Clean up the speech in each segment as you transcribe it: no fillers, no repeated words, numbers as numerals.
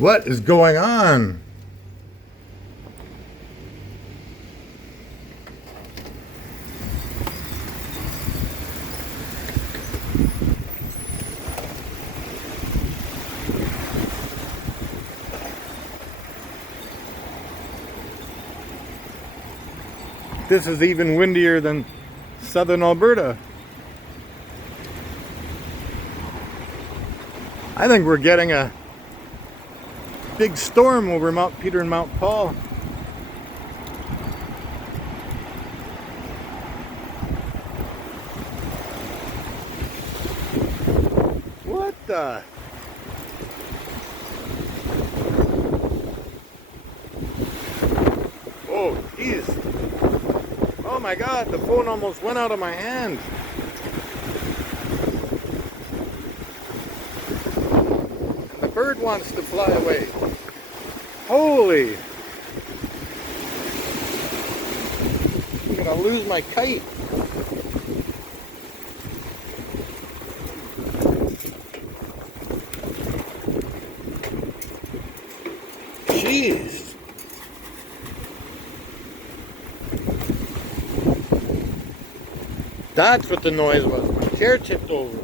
What is going on? This is even windier than southern Alberta. I think we're getting a big storm over Mount Peter and Mount Paul. What the? Oh, geez. Oh my God, the phone almost went out of my hand. And the bird wants to fly away. Holy! I'm gonna lose my kite. Jeez. That's what the noise was. My chair tipped over.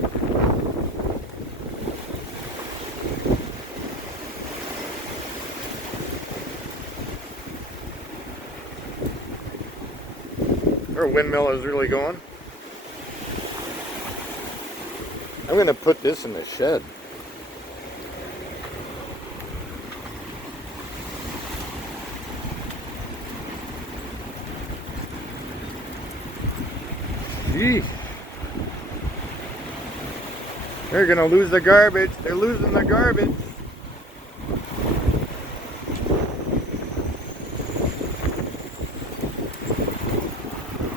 Our windmill is really going. I'm going to put this in the shed. Jeez. They're gonna lose the garbage. They're losing the garbage.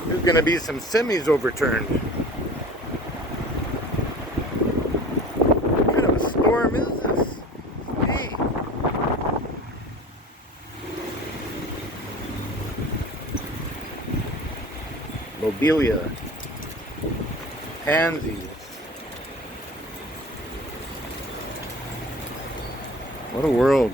There's gonna be some semis overturned. What kind of a storm is this? Hey. Lobelia. Pansies. What a world.